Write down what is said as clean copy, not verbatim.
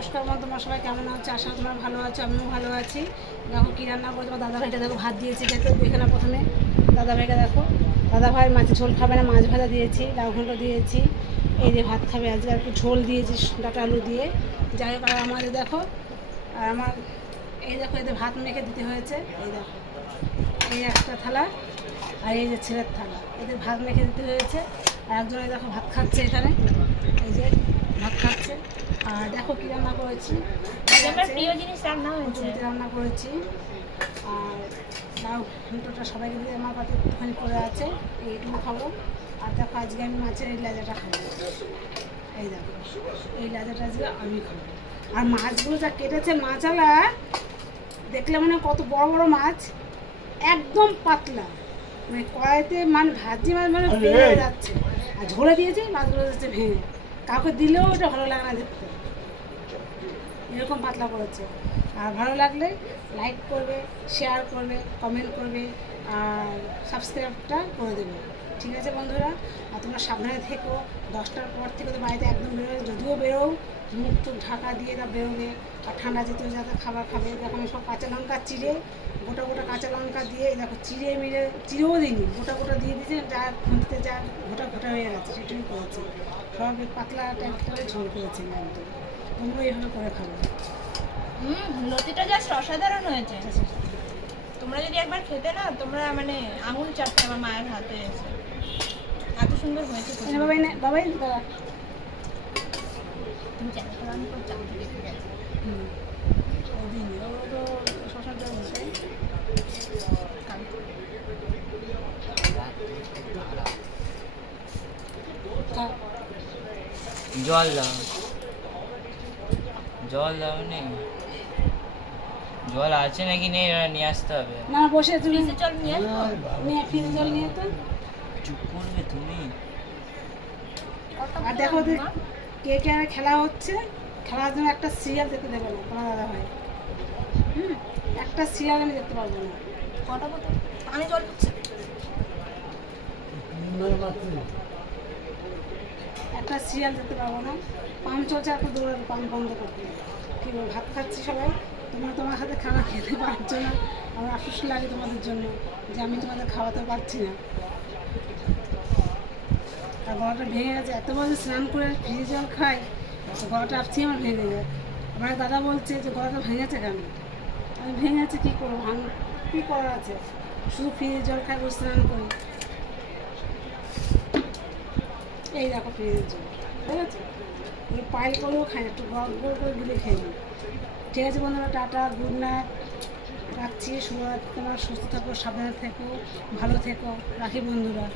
নমস্কার বন্ধু, তোমরা সবাই কেমন আছো? আশা তোমরা ভালো আছো, আমিও ভালো আছি। দেখো কী রান্না করে তোমার দাদাভাইটা, দেখো ভাত দিয়েছি খেতে। এখানে প্রথমে দাদাভাইকে দেখো, দাদাভাই মাছের ঝোল খাবে না, মাছ ভাজা দিয়েছি, লাউ ঘন্ট দিয়েছি। এই যে ভাত খাবে আজকে, একটু ঝোল দিয়েছি ডাটা আলু দিয়ে। যাই হোক, আর আমাদের দেখো, আর আমার এই দেখো এদের ভাত মেখে দিতে হয়েছে। এই দেখো এই একটা থালা, আর এই যে ছেলের থালা, এদের ভাত মেখে দিতে হয়েছে। আর একজনে দেখো ভাত খাচ্ছে এখানে, এই যে ভাত খাচ্ছে। আর দেখো কী রান্না করেছি, প্রিয় জিনিস রান্না হয়েছে, রান্না করেছি। আর লাউ ঘন্টটা সবাইকে দিয়ে আমার পাতে একটুখানি করে আছে, এইটুকু খাবো। আর দেখো আজকে আমি মাছের এই লেজাটা খাবো। এই দেখো এই লেজাটা আজকে আমি খাবো। আর মাছগুলো যা কেটেছে মাছালা, দেখলে মানে কত বড় বড় মাছ, একদম পাতলা, মানে কড়াইতে মানে ভাজি মাছ মানে ভেঙে যাচ্ছে। আর ঝোলে দিয়েছি, মাছগুলো যাচ্ছে ভেঙে, কাউকে দিলেও এটা ভালো লাগে না দেখতে, এরকম পাতলা করেছে। আর ভালো লাগলে লাইক করবে, শেয়ার করবে, কমেন্ট করবে, আর সাবস্ক্রাইবটা করে দেবে। ঠিক আছে বন্ধুরা? আর তোমরা সাবধানে থেকো। 10টার পর থেকে তো বাড়িতে একদম বেরোবে, যদিও বেরোও মুখ টুক ঢাকা দিয়ে তা বেরোবে। আর ঠান্ডা জাতীয় যাতে খাবার খাবে। দেখো আমি সব কাঁচা লঙ্কা চিড়ে, গোটা গোটা কাঁচা লঙ্কা দিয়ে, দেখো চিড়ে মিড়ে, চিড়েও দিইনি, গোটা গোটা দিয়ে দিয়েছি, যা খুঁজতে যা গোটা গোটা হয়ে গেছে সেটাই করেছি। সব পাতলা টাইপ করে ঝোল করেছি একদম। তোমরা এইভাবে করে খাবো। লতিটা জাস্ট অসাধারণ হয়েছে। তোমরা যদি একবার খেতে না, তোমরা মানে আঙুল চাটতে আমার মায়ের হাতে এসে, এত সুন্দর হয়েছে। বাবাই না, বাবাই দাদা তুমি চ্যানেলটা রান করে চাকরি দেখে গেছো। জল দাও, জল দাও। নেই জল আছে নাকি নেই নিয়ে আসতে হবে। না বসে তুমি জল নিয়ে নিয়ে ফ্রিজে জল নিয়ে তো চুপ করবে তুমি। আর দেখো কে কে খেলা হচ্ছে, খেলার জন্য একটা সিরিয়াল দেখতে দেবে না তোমার দাদা ভাই। একটা সিরিয়াল আমি দেখতে পারবো না। কটা বোতল পানি জল দিচ্ছে, একটা সিরিয়াল দেখতে পারবো না। পাম্প চলছে, একটা দৌড়াবে, পাম্প বন্ধ করতে। কী বল, ভাত খাচ্ছি সবাই, তোমরা তোমার হাতে খানা খেতে পারছো না। আমার আফসোস লাগে তোমাদের জন্য যে আমি তোমাদের খাওয়াতে পারছি না। আর গলাটা ভেঙে গেছে, এত বছর স্নান করে ফ্রিজ জল খাই, গলাটা আপছি আমার ভেঙে যায়। আমার দাদা বলছে যে গলাটা ভেঙেছে কেন? আমি ভেঙেছে কী করবো, কী করার আছে, শুধু ফ্রিজের জল খাই, স্নান করি। এই দেখো ফ্রিজের জল, ঠিক আছে? পাইল করেও খাই, একটু গরম করে গুলে খেয়ে নিই। ঠিক আছে বন্ধুরা, টাটা, গুড নাইট, রাখছি। তোমরা সুস্থ থাকো, সাবধানে থেকো, ভালো থেকো, রাখি বন্ধুরা।